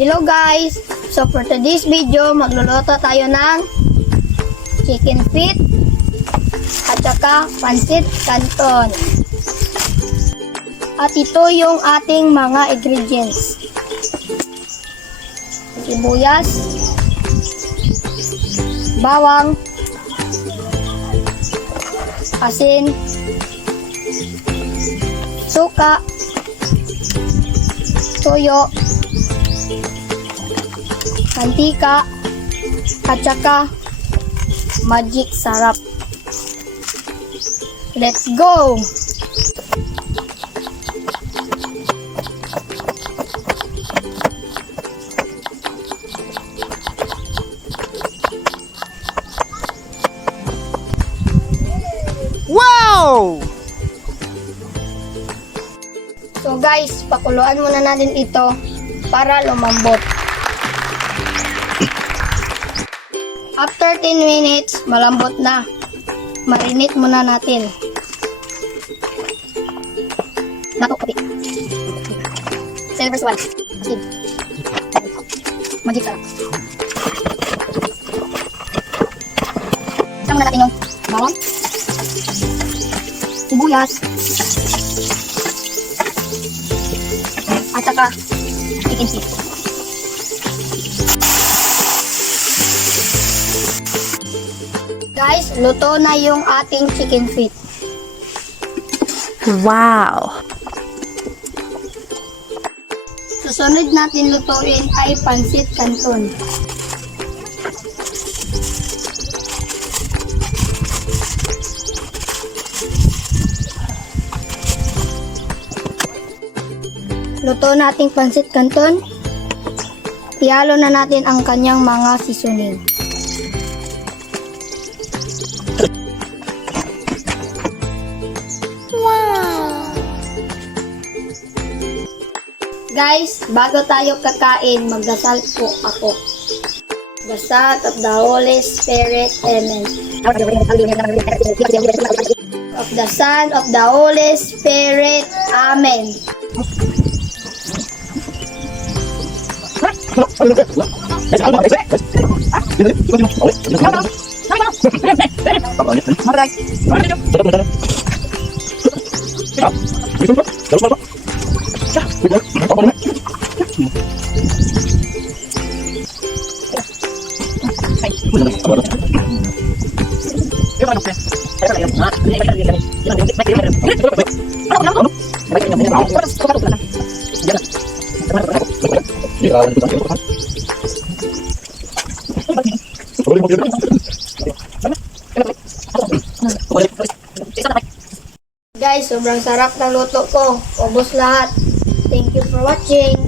Hello guys! So for today's video, magluluto tayo ng chicken feet at saka pancit canton. At ito yung ating mga ingredients. Sibuyas, bawang, asin, suka, toyo, mantika, at saka magic sarap. Let's go! Wow! So guys, pakuluan muna natin ito para lumambot. After 10 minutes, malambot na. Marinate muna natin. Nato, kapi. Silver swan. Asin. Magic sarap. Sama na natin yung bawang, sibuyas, at saka chicken feet. Guys, luto na yung ating chicken feet. Wow! Susunod natin lutuin ay pancit canton. Luto nating pancit canton. Ihalo na natin ang kanyang mga seasoning. Guys, bago tayo kakain, magdasal po ako. The Son of the Holy Spirit, Amen. Of the Son of the Holy Spirit, Amen. Guys, sobrang sarap ng luto ko. Ubos lahat. Thank you for watching.